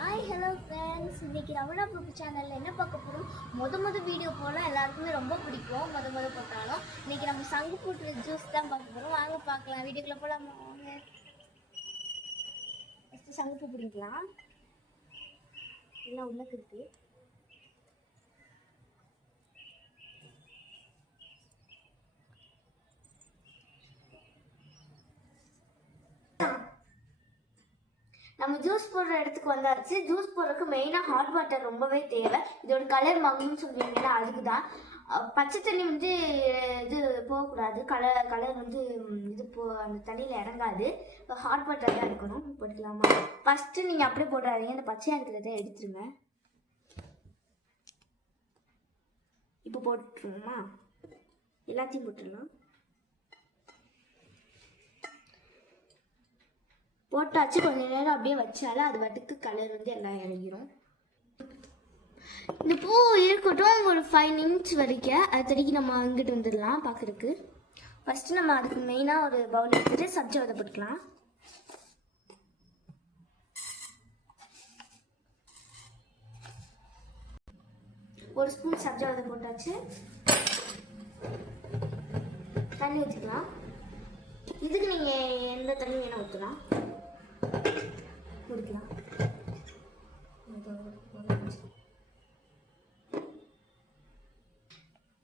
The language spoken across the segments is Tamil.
ஹாய் ஹலோ ஃப்ரெண்ட்ஸ் இன்றைக்கி ரமணா ப்ரூப் சேனலில் என்ன பார்க்க போகிறோம் மொத முத வீடியோ போனால் எல்லாருக்குமே ரொம்ப பிடிக்கும். மொத மொதல் போட்டாலும் இன்றைக்கி நம்ம சங்கு போட்டு ஜூஸ் தான் பார்க்க போகிறோம் வாங்க பார்க்கலாம். வீடியோக்குள்ளே போகலாமா வாங்க ஃபஸ்ட்டு சங்குப்பூ பிடிக்கலாம். எல்லாம் உள்ளக்கு இருக்கு நம்ம ஜூஸ் போடுற இடத்துக்கு வந்தாச்சு. ஜூஸ் போடுறதுக்கு மெயினாக ஹாட் வாட்டர் ரொம்பவே தேவை. இதோட கலர் மங்குன்னு சொல்லுவீங்கன்னா அதுக்கு தான் பச்சை தண்ணி வந்து இது போகக்கூடாது. கலர் கலர் வந்து இது போ அந்த தண்ணியில் இறங்காது. ஹாட் வாட்டர் தான் இருக்கணும் போட்டுக்கலாமா? ஃபஸ்ட்டு நீங்கள் அப்படியே போடுறாதீங்க இந்த பச்சையாக இருக்கிறத எடுத்துருங்க. இப்போ போட்டுருவோமா? எல்லாத்தையும் போட்டுடலாம். போட்டாச்சு. கொஞ்ச நேரம் அப்படியே வச்சாலும் அது வட்டுக்கு கலர் வந்து எல்லாம் இறங்கிரும். இந்த பூ இருக்கட்டும் ஒரு ஃபைவ் மினிட்ஸ் வரைக்கும். அது வரைக்கும் நம்ம அங்கிட்டு வந்துடலாம் பார்க்குறதுக்கு. ஃபஸ்ட்டு நம்ம அதுக்கு மெயினாக ஒரு பவுல் எடுத்துகிட்டு சப்ஜா விதை போட்டுக்கலாம். ஒரு ஸ்பூன் சப்ஜா விதை போட்டாச்சு. தண்ணி ஊற்றிக்கலாம் இதுக்கு நீங்கள்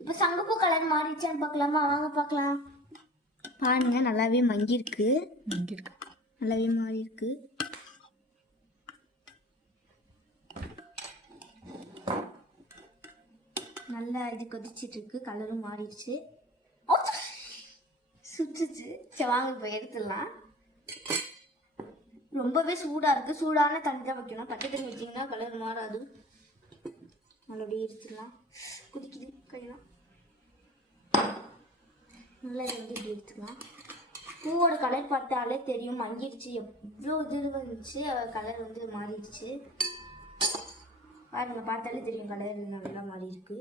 இப்போ சங்கப்பூ கலர் மாறிடுச்சான்னு பார்க்கலாமா? வாங்க பார்க்கலாம். பாருங்க நல்லாவே மங்கியிருக்கு. மங்கியிருக்கு. நல்லாவே மாறி இருக்கு நல்லா இது கொதிச்சிட்டு இருக்கு கலரும் மாறிடுச்சு. சுற்றுச்சு சரி வாங்க இப்போ எடுத்துடலாம். ரொம்பவே சூடாக இருக்குது சூடான தண்ணி தான் வைக்கணும். பச்சை தண்ணி வச்சிங்கன்னா கலர் மாறாது. நல்லபடியே எடுத்துடலாம். குதிக்குது. நல்லா இதை வந்து இப்படி எடுத்துக்கலாம். பூவோட கலர் பார்த்தாலே தெரியும். மங்கிடுச்சு எவ்வளோ இது வந்துச்சு. கலர் வந்து மாறிடுச்சு. பாருங்க பார்த்தாலே தெரியும் கலர் நல்லா மாறி இருக்கு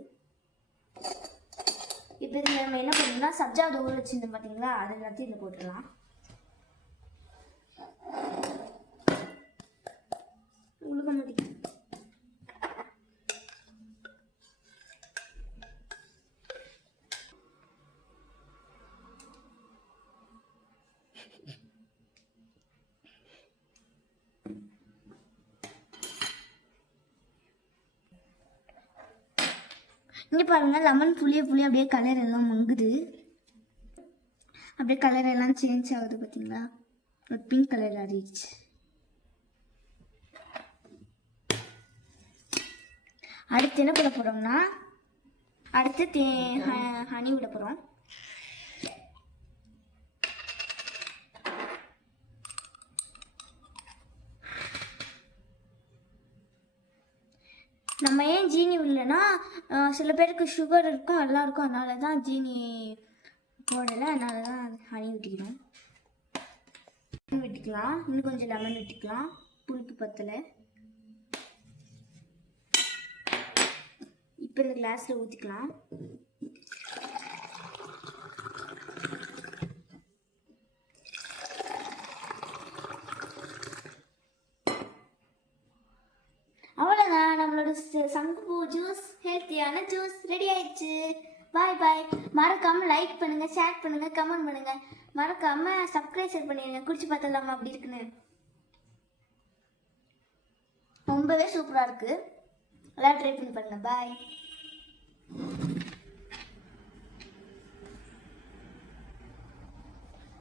இப்போ இதில் நம்ம என்ன பண்ணணும்னா சப்ஜா ஊற வச்சுருந்தோம் பார்த்தீங்களா அது எல்லாத்தையும் இதில் போட்டுடலாம். இங்கே பாருங்க லெமன் புளிய புளிய அப்படியே கலர் எல்லாம் மங்குது. அப்படியே கலர் எல்லாம் சேஞ்ச் ஆகுது பார்த்தீங்களா ஒரு பிங்க் கலர் ஆடிடுச்சு அடுத்து என்ன பண்ண போகிறோம்னா அடுத்து தே ஹ- ஹனி விட போகிறோம் நம்ம ஏன் ஜீனி இல்லைன்னா சில பேருக்கு சுகர் இருக்கும் எல்லாம் இருக்கும் அதனால தான் ஜீனி போடலை அதனால தான் ஹனி விட்டுக்கிறோம் லெமன் விட்டுக்கலாம் இன்னும் கொஞ்சம் லெமன் விட்டுக்கலாம் புளிப்பு பத்தலை. இப்போ இந்த கிளாஸில் ஊற்றிக்கலாம் சங்குப்பூ ஜூஸ் ஹெல்த்தியான ஜூஸ் ரெடி ஆயிடுச்சு. பாய் பாய் மறக்காம லைக் பண்ணுங்க ஷேர் பண்ணுங்க கமெண்ட் பண்ணுங்க. மறக்காம சப்ஸ்கிரைப் பண்ணிடுங்க குடிச்சு பார்த்துடலாமா அப்படி இருக்குன்னு. ரொம்பவே சூப்பராக இருக்கு. எல்லாம் ட்ரை பண்ணி பாருங்க. பாய்